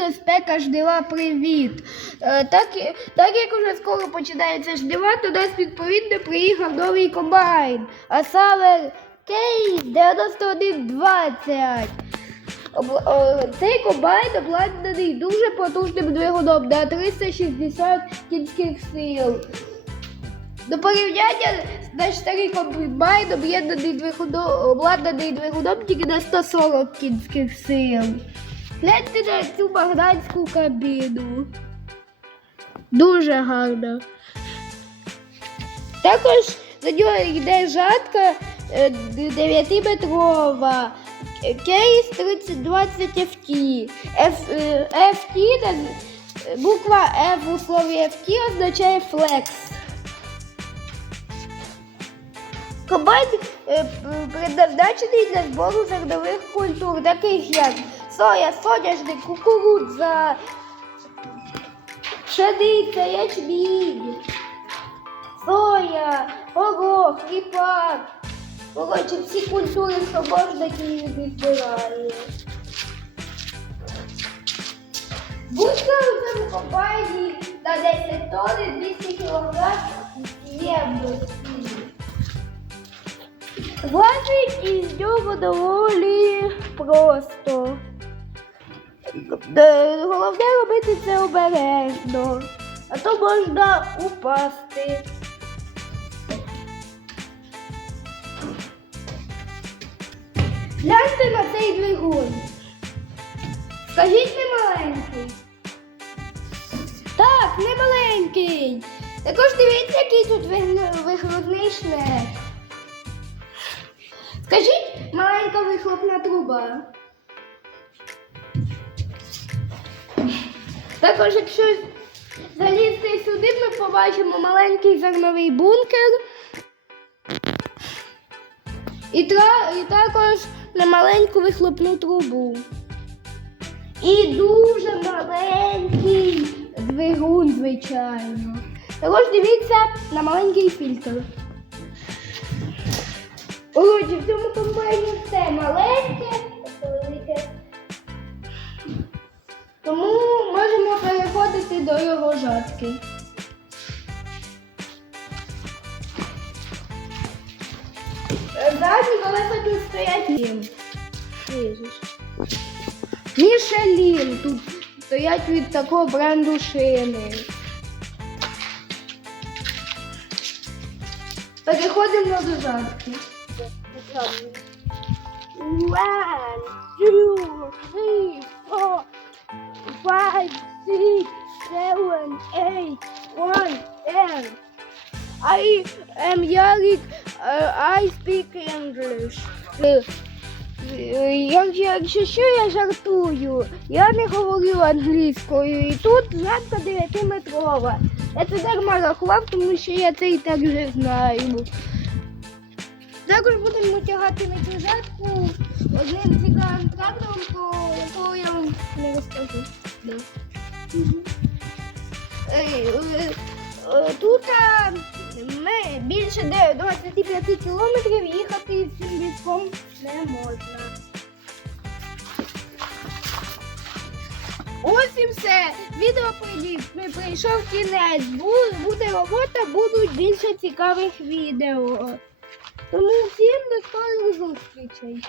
літо, спека, ждива, привіт. Е, так, так як уже скоро починається ждива, то нас відповідно приїхав новий комбайн. А саме Кейс 9120. Цей комбайн обладнаний дуже потужним двигуном на 360 кінських сил. До порівняння наш старий комбайн двигуном, обладнаний двигуном тільки на 140 кінських сил. Гляньте на цю магнатську кабіну. Дуже гарно. Також за нього йде жатка 9-метрова. Кейс 3020 FT. F, е, FT, буква F у слові FT означає флекс. Комбайн е, предназначений для збору зернових культур, таких як соя, соняшник, кукурудза, пшениця, ячмінь, соя, горох, ріпак. Коротше, всі культури, які він збирає. У цьому комбайні на 10 тонн 200 кг ємності. Влазить із нього доволі просто. Е, Головне робити це обережно, а то можна упасти. Гляньте на цей двигун. Скажіть не маленький. Так, не маленький. Також дивіться, який тут вихлопний шлях. Скажіть, маленька вихлопна труба. Також, якщо залізти сюди, ми побачимо маленький зерновий бункер. І, тра... і також на маленьку вихлопну трубу. І дуже маленький двигун, звичайно. Також дивіться на маленький фільтр. Отже, в цьому комбайні все маленьке, велике. Тому можемо переходити до його жатки. Е, Задні колеса тут стоять Мішелін. Мішелін тут стоять від такого бренду шини. Переходимо до жатки. One, two, three, four, five, six, seven, eight, one, ten. I am Yarik. Uh, I speak English. Як- Якщо що, я жартую. Я не говорю англійською. І тут жатка 9-метрова. Я це дарма рахував, тому що я це і так вже знаю. Також будемо тягати на цю жатку одним цікавим трактором, про якого я вам не розкажу. Е, е, е, Тут ми більше де 25 кілометрів їхати цим візком не можна. Ось і все. Відео при- прийшов кінець. Буде робота, будуть більше цікавих відео. Тому всім до скорих зустрічей.